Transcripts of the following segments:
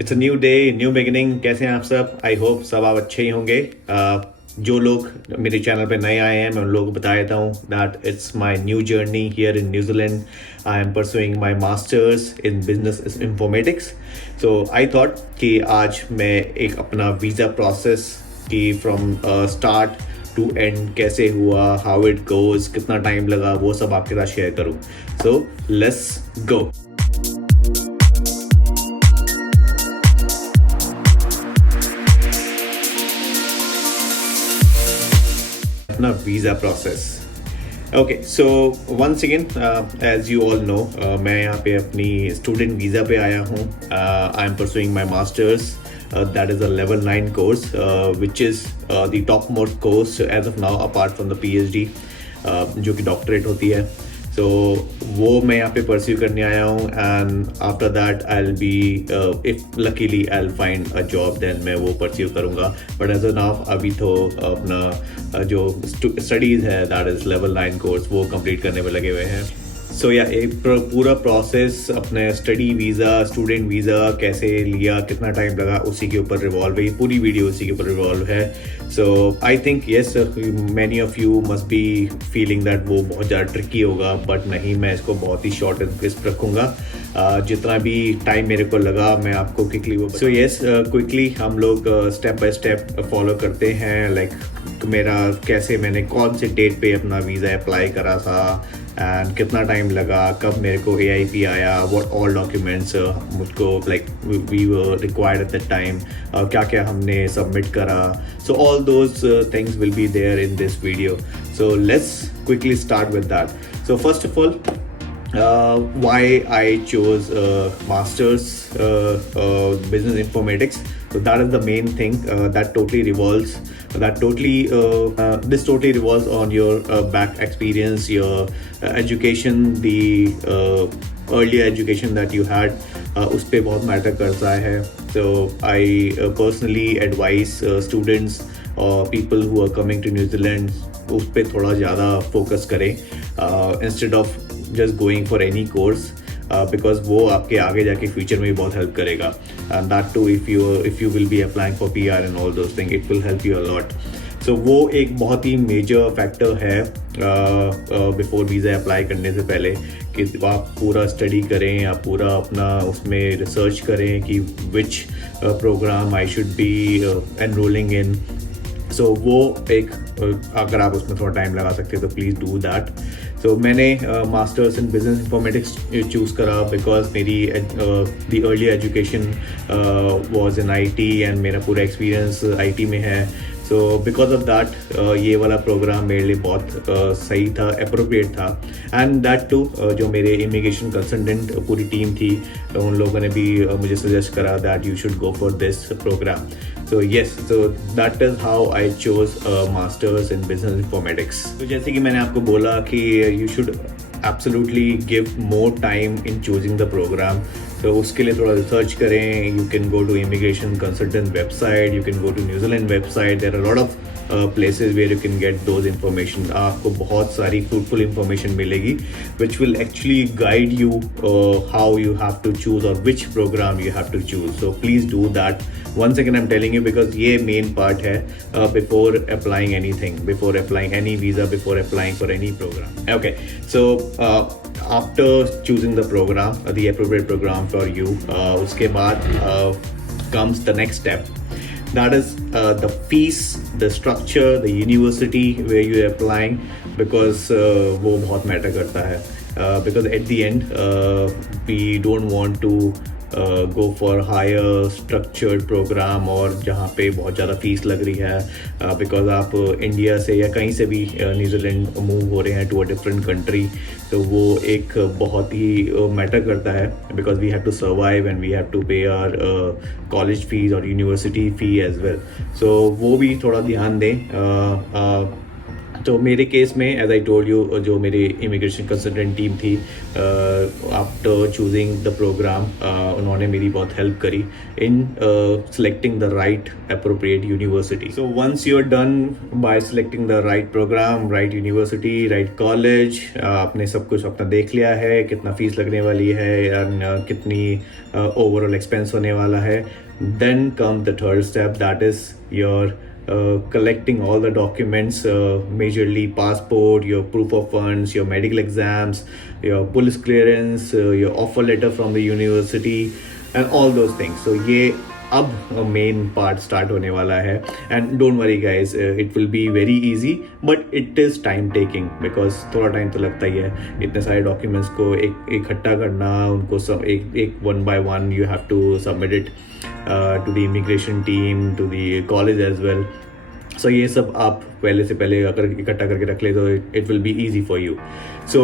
It's a new day, new beginning. कैसे हैं आप सब? आई होप सब आप अच्छे ही होंगे। जो लोग मेरे चैनल पे नए आए हैं, मैं उन लोगों को बता देता हूँ that it's my new journey here in New Zealand. I am pursuing my masters in business informatics. So I thought कि आज मैं एक अपना वीज़ा प्रोसेस की फ्रॉम स्टार्ट टू एंड कैसे हुआ, हाउ इट गोज, कितना टाइम लगा, वो सब आपके साथ शेयर करूँ। So let's go. अपना visa process. Okay, so once again as you all know, मैं यहाँ पे अपनी स्टूडेंट वीज़ा पे आया हूँ। I am pursuing my masters, that is a level 9 course which is the top most course as of now apart from the PhD, जो कि doctorate होती है। तो वो मैं यहाँ पे परस्यू करने आया हूँ and after that I will be, if luckily I will find a job, then मैं वो परस्यू करूँगा। बट एज अ नाउ अभी तो अपना जो स्टडीज़ है दैट इज़ लेवल 9 कोर्स, वो कंप्लीट करने में लगे हुए हैं। सो या एक पूरा प्रोसेस अपने स्टडी वीज़ा, स्टूडेंट वीज़ा कैसे लिया, कितना टाइम लगा, उसी के ऊपर रिवॉल्व है। पूरी वीडियो उसी के ऊपर रिवॉल्व है। So I think yes, many of you must be feeling that वो बहुत ज़्यादा ट्रिकी होगा, बट नहीं, मैं इसको बहुत ही शॉर्ट एंड क्रिस्प रखूँगा। जितना भी टाइम मेरे को लगा मैं आपको क्विकली वो। सो येस, क्विकली हम लोग स्टेप बाय स्टेप फॉलो करते हैं। लाइक मेरा कैसे, मैंने कौन से डेट पे अपना वीज़ा अप्लाई करा था एंड कितना टाइम लगा, कब मेरे को AIP आया, व्हाट ऑल डॉक्यूमेंट्स मुझको like we were required at that time, क्या क्या हमने सबमिट करा। So all those things will be there in this video. So let's quickly start with that. So first of all, why I chose masters business informatics. So that is the main thing that totally revolves this totally revolves on your back experience, your education, the earlier education that you had, उस पे बहुत matter करता है। So I personally advise students or people who are coming to New Zealand उस पे थोड़ा ज़्यादा focus करें instead of just going for any course, because वो आपके आगे जाके फ्यूचर में भी बहुत हेल्प करेगा। and that too if you will be applying for PR and all those things, it will help you a lot. so वो एक बहुत ही मेजर फैक्टर है बिफोर वीज़ा अप्लाई करने से पहले, कि आप पूरा स्टडी करें, आप पूरा अपना उसमें रिसर्च करें कि which program I should be enrolling in. So वो एक, अगर आप उसमें थोड़ा टाइम लगा सकते हैं तो प्लीज़ डू दैट। सो मैंने masters in business informatics choose करा बिकॉज मेरी the early education was in IT and मेरा पूरा एक्सपीरियंस IT में है। सो बिकॉज ऑफ दैट ये वाला प्रोग्राम मेरे लिए बहुत सही था, अप्रोप्रिएट था। एंड दैट टू जो मेरे इमिग्रेशन कंसल्टेंट पूरी टीम थी, उन लोगों ने भी मुझे सजेस्ट करा that you should go for this programme. So yes, so that is how I chose masters in business informatics. तो जैसे कि मैंने आपको बोला कि you should absolutely give more time in choosing the program. तो उसके लिए थोड़ा रिसर्च करें। You can go to immigration consultant website, you can go to New Zealand website. There are a lot of places where you can get those information. आपको बहुत सारी fruitful information मिलेगी which will actually guide you how you have to choose or which program you have to choose. So please do that. Once again I'm telling you because ये main part है before applying anything, before applying any visa, before applying for any program. Okay, so after choosing the program, the appropriate program for you, उसके बाद comes the next step. That is the fees, the structure, the university where you are applying, because वो बहुत matter करता है। Because at the end we don't want to go for higher structured program और जहाँ पे बहुत ज़्यादा fees लग रही है, बिकॉज आप इंडिया से या कहीं से भी न्यूजीलैंड मूव हो रहे हैं टू अ डिफरेंट कंट्री, तो वो एक बहुत ही मैटर करता है। Because we have to survive and we have to pay our college fees और university fee as well. So वो भी थोड़ा ध्यान दें। तो मेरे केस में एज आई टोल्ड यू, जो मेरी इमिग्रेशन कंसल्टेंट टीम थी, आफ्टर चूजिंग द प्रोग्राम उन्होंने मेरी बहुत हेल्प करी in selecting the right appropriate university. So once you are done by selecting the right programme, right university, right college, आपने सब कुछ अपना देख लिया है, कितना फीस लगने वाली है, कितनी ओवरऑल एक्सपेंस होने वाला है, then come the third step, that is your collecting all the documents, majorly passport, your proof of funds, your medical exams, your police clearance, your offer letter from the university and all those things. So ये अब main part start होने वाला है. And don't worry guys, it will be very easy but it is time taking, because थोड़ा time तो लगता ही है. इतने सारे डॉक्यूमेंट्स को इकट्ठा करना, उनको सब एक one by one you have to submit it to the immigration team, to the college as well. So ये सब आप पहले अगर इकट्ठा करके रख ले तो it will be easy for you. So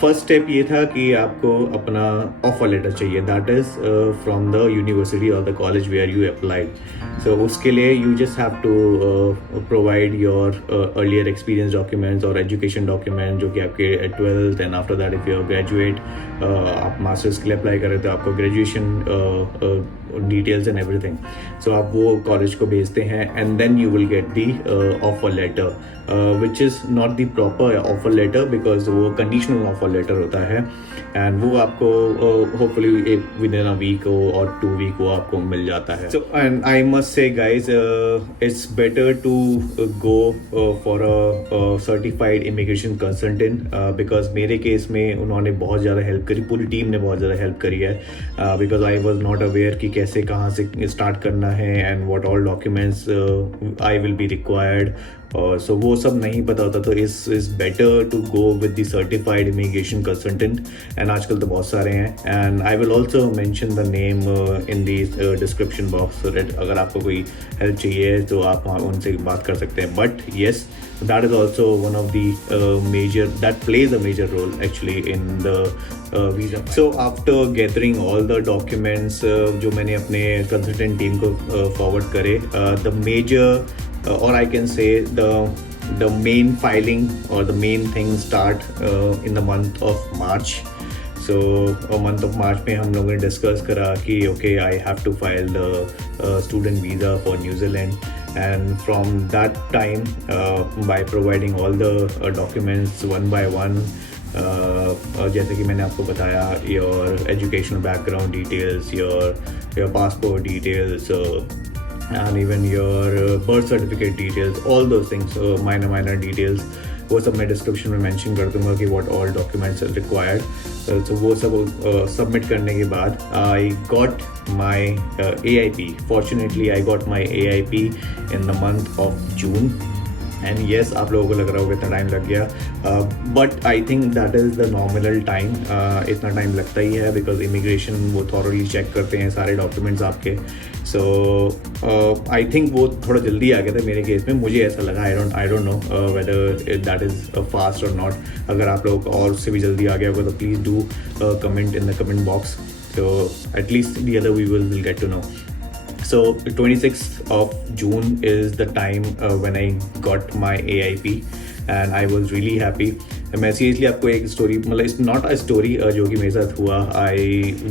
first step ये था कि आपको अपना ऑफर लेटर चाहिए, that is from the university और the college where you applied. So उसके लिए you just have to provide your earlier experience documents और एजुकेशन डॉक्यूमेंट, जो कि आपके 12th and after that if you are graduate, आप masters के लिए अप्लाई करें तो आपको ग्रेजुएशन डिटेल्स एंड एवरीथिंग. सो आप वो कॉलेज को भेजते हैं and then you will get the offer letter, which is not the proper offer letter because वो कंडीशनल ऑफर लेटर होता है. एंड वो आपको hopefully within a week और 2 वीक वो आपको मिल जाता है. So and I must say guys, it's better to go for a certified immigration consultant, because मेरे केस में उन्होंने बहुत ज़्यादा हेल्प करी, पूरी टीम ने बहुत ज़्यादा हेल्प करी है, because I was not aware कि कैसे कहाँ से स्टार्ट करना है and what all documents I will be required. So वो सब नहीं पता होता, तो is better to go with the certified immigration consultant. And आजकल तो बहुत सारे हैं, and I will also mention the name in the description box, so that अगर आपको कोई हेल्प चाहिए तो आप उनसे बात कर सकते हैं. But yes, that is also one of the that plays a major role actually in the visa. So after gathering all the documents जो मैंने अपने consultant team को forward करे, the major or I can say the main filing or the main thing start in the month of March. So month of March में हम लोगों ने discuss करा कि okay, I have to file the student visa for New Zealand. And from that time, by providing all the documents one by one, जैसे कि मैंने आपको बताया, your educational background details, your passport details, and even your birth certificate details, all those things, minor details, वो सब मैं description में mention कर दूंगा कि what all documents are required. तो वो सब सबमिट करने के बाद I got my AIP. Fortunately I got my AIP in the month of June. And yes, आप लोगों को लग रहा होगा इतना टाइम लग गया, but I think that is the nominal time. इतना टाइम लगता ही है बिकॉज इमिग्रेशन वो थॉरली चेक करते हैं सारे डॉक्यूमेंट्स आपके. सो आई थिंक वो थोड़ा जल्दी आ गया था मेरे केस में, मुझे ऐसा लगा. आई don't know whether that is fast और नॉट. अगर आप लोगों को और से भी जल्दी आ गया होगा तो please do comment in the comment box, so at least the other we will get to know. So 26th of June is the time when I got my AIP and I was really happy. मैं seriously आपको एक story, मतलब it's not a story जो कि मेरे साथ हुआ.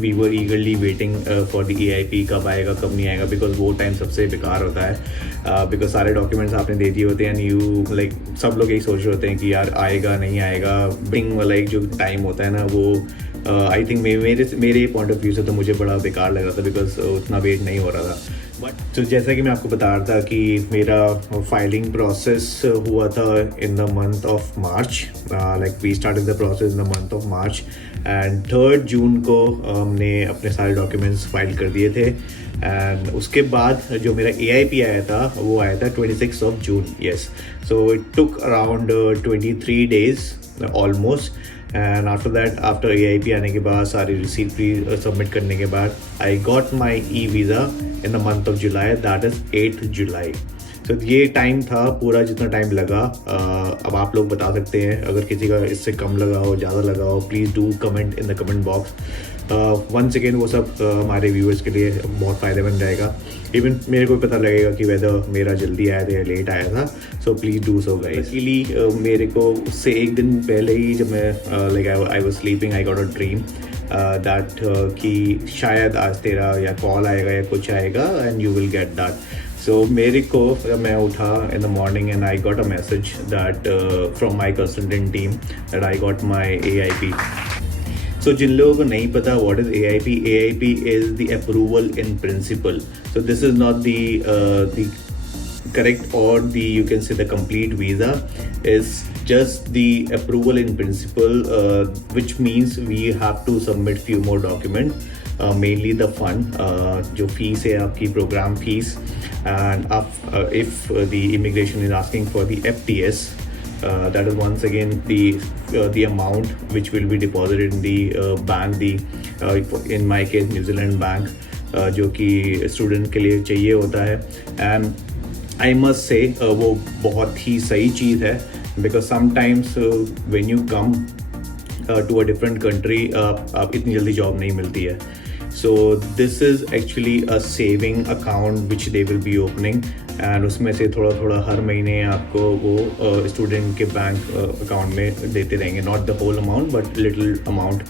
We were eagerly waiting for the AIP, कब आएगा कब नहीं आएगा, बिकॉज वो टाइम सबसे बेकार होता है, बिकॉज सारे डॉक्यूमेंट्स आपने दे दिए होते हैं एंड यू लाइक सब लोग यही सोच रहे होते हैं कि यार आएगा नहीं आएगा. बिंग वाला एक जो टाइम होता है ना, वो आई थिंक मेरे पॉइंट ऑफ व्यू से तो मुझे बड़ा बेकार लग रहा था, बिकॉज उतना वेट नहीं हो रहा था. बट तो जैसा कि मैं आपको बता रहा था कि मेरा फाइलिंग प्रोसेस हुआ था in the month of March. Like we started the process in the month of March and 3rd June को हमने अपने सारे डॉक्यूमेंट्स फाइल कर दिए थे. एंड उसके बाद जो मेरा AIP आया था वो आया था 26th of June. Yes, so it took around 23 days almost. And after that, after AIP आने के बाद, सारी रिसीट भी सबमिट करने के बाद, I got my E-Visa in the month of July, that is 8th जुलाई. तो ये टाइम था पूरा जितना टाइम लगा. अब आप लोग बता सकते हैं अगर किसी का इससे कम लगा हो, ज़्यादा लगा हो, please do comment in the comment box. Once again वो सब हमारे व्यूअर्स के लिए बहुत फ़ायदेमंद रहेगा. इवन मेरे को पता लगेगा कि वेदर मेरा जल्दी आया था या लेट आया था. So please do so guys. Actually मेरे को उससे एक दिन पहले ही जब मैं like I was sleeping I got a dream that कि शायद आज तेरा या कॉल आएगा या कुछ आएगा and you will get that. So मेरे को मैं उठा in the morning and I got a message that from my consultant team that I got my AIP. So जिन लोगों को नहीं पता what is AIP, AIP is the approval in principle. So this is not the correct or the you can say the complete visa. Is just the approval in principle, which means we have to submit few more documents. Mainly the fund, जो fees है आपकी program fees, and if the immigration is asking for the FTS. That is once again the amount which will be deposited in the bank, in my case New Zealand Bank, जो कि student के लिए चाहिए होता है. And I must से वो बहुत ही सही चीज़ है, because sometimes when you come to a different country आप इतनी जल्दी जॉब नहीं मिलती है. So this is actually a saving account which they will be opening, and उसमें से थोड़ा थोड़ा हर महीने आपको वो स्टूडेंट के बैंक अकाउंट में देते रहेंगे. Not the whole amount but little amount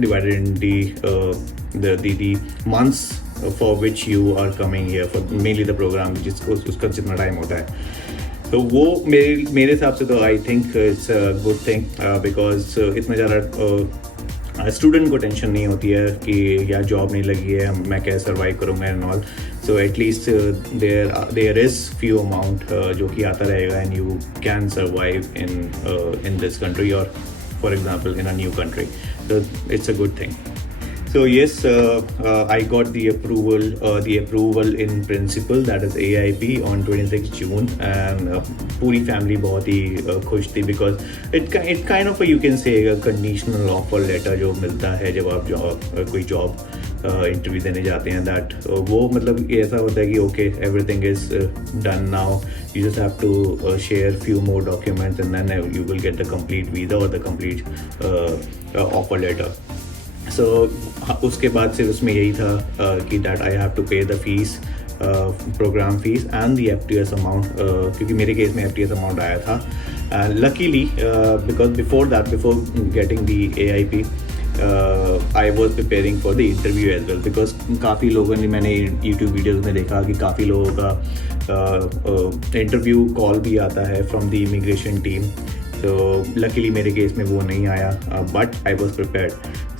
divided in the months for which you are coming here for mainly the program जिसको उसका जितना टाइम होता है. तो वो मेरे हिसाब से तो I think it's a good thing, because इतना ज़्यादा स्टूडेंट को टेंशन नहीं होती है कि यार जॉब नहीं लगी है, मैं कैसे सर्वाइव करूँगा and all. So at least there is few amount जो कि आता रहेगा and you can survive in this country और for example in a new country. So it's a good thing. So yes, I got the approval in principle, that is AIP, on 26 June, and पूरी family बहुत ही खुश थी, because it kind of you can say a conditional offer letter जो मिलता है जब आप कोई जॉब इंटरव्यू देने जाते हैं. दैट वो मतलब ऐसा होता है कि okay everything is done now, you just have to share few more documents and then you will get the complete visa और the complete offer letter. So उसके बाद सिर्फ उसमें यही था कि that I have to pay the fees, program fees and the FTS amount, क्योंकि मेरे केस में FTS अमाउंट आया था. And luckily because before getting the AIP I was preparing for the interview as well, because काफ़ी लोगों ने, मैंने YouTube videos में देखा कि काफ़ी लोगों का इंटरव्यू कॉल भी आता है फ्रॉम द इमिग्रेशन टीम. तो लकीली मेरे केस में वो नहीं आया, but I was prepared.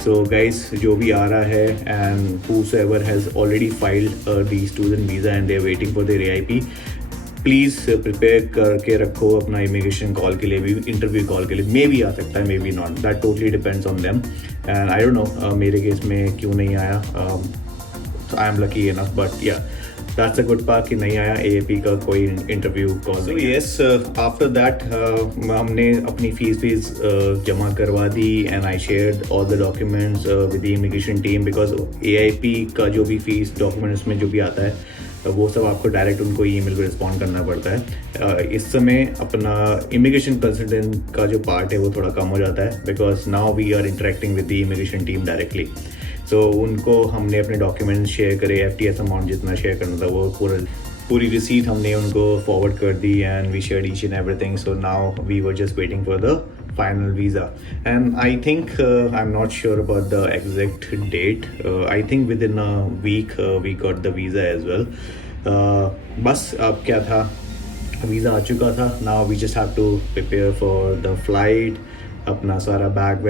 So guys, जो भी आ रहा है and whosoever has already filed the student visa and they are waiting for their AIP, please prepare करके रखो अपना इमिग्रेशन कॉल के लिए भी, इंटरव्यू कॉल के लिए. मे भी आ सकता है, maybe not, that totally depends on them. And I don't know मेरे केस में क्यों नहीं आया. I am lucky enough, but yeah that's a good part कि नहीं आया AIP का कोई interview call. So yes, after that हमने अपनी फीस जमा करवा दी and I shared all the documents with the immigration team, because AIP का जो भी फीस डॉक्यूमेंट्स में जो भी आता है वो सब आपको डायरेक्ट उनको ईमेल पे रिस्पॉन्ड करना पड़ता है. इस समय अपना इमिग्रेशन कंसल्टेंट का जो पार्ट है वो थोड़ा कम हो जाता है, because now we are interacting with the immigration team directly. So उनको हमने अपने डॉक्यूमेंट्स शेयर करे, FTS अमाउंट जितना शेयर करना था वो पूरी रिसीट हमने उनको फॉरवर्ड कर दी and we shared each and everything. So now we were just waiting for the final visa, and I think I'm not sure about the exact date. I think within a week we got the visa as well. बस अब क्या था, visa आ चुका था. now we just have to prepare for the flight, अपना सारा bag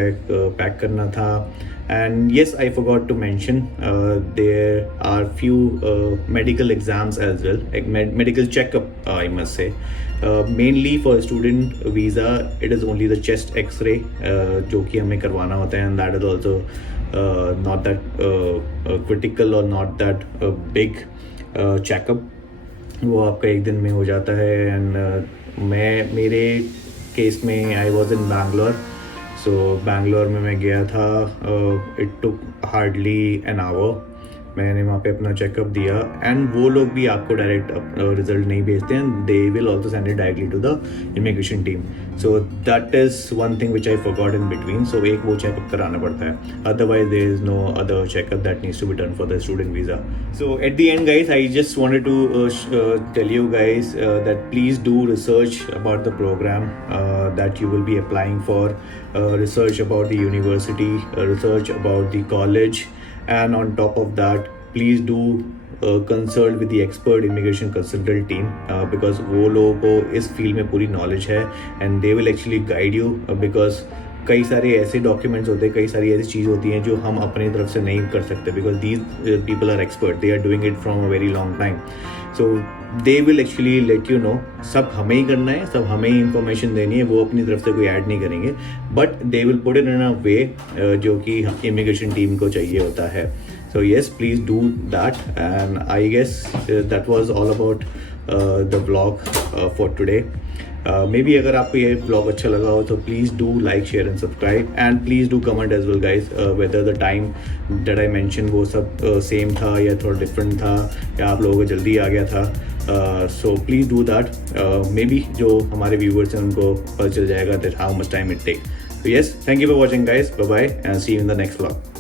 pack करना था. And yes, I forgot to mention there are few medical exams as well, medical checkup, I must say. Mainly for student visa, it is only the chest X-ray जो कि हमें करवाना होता है, and that is also not that critical or not that big checkup. वो आपका एक दिन में हो जाता है. एंड मेरे केस में आई वॉज इन बैंगलोर. सो बैंगलोर में मैं गया था. It took hardly an hour मैंने वहाँ पे अपना चेकअप दिया एंड वो लोग भी आपको डायरेक्ट रिजल्ट नहीं भेजते हैं, they will also send it directly to the immigration team. So that is one thing which I forgot in between. So एक वो चेकअप कराना पड़ता है, otherwise there is no other checkup that needs to be done for the student visa. So at the end guys, I just wanted to tell you guys that please do research about the program that you will be applying for, research about the university, research about the college, and on top of that please do consult with the expert immigration consultant team because वो लोगों को इस field में पूरी knowledge है and they will actually guide you because कई सारे ऐसे डॉक्यूमेंट्स होते हैं, कई सारी ऐसी चीज़ होती हैं जो हम अपनी तरफ से नहीं कर सकते because these people are expert, they are doing it from a very long time. So they will actually let you know. सब हमें ही करना है, सब हमें ही इंफॉर्मेशन देनी है, वो अपनी तरफ से कोई ऐड नहीं करेंगे, but they will put it in a way जो कि इमिग्रेशन टीम को चाहिए होता है. So yes, please do that, and I guess that was all about the vlog for today. Maybe अगर आपको ये vlog अच्छा लगा हो तो please do like, share and subscribe, and please do comment as well guys whether the time that I mentioned वो सब same था या थोड़ा different था या आप लोगों को जल्दी आ गया था. So please do that. Maybe जो हमारे viewers हैं उनको पता चल जाएगा that how much time it takes. So yes, thank you for watching guys. Bye bye and see you in the next vlog.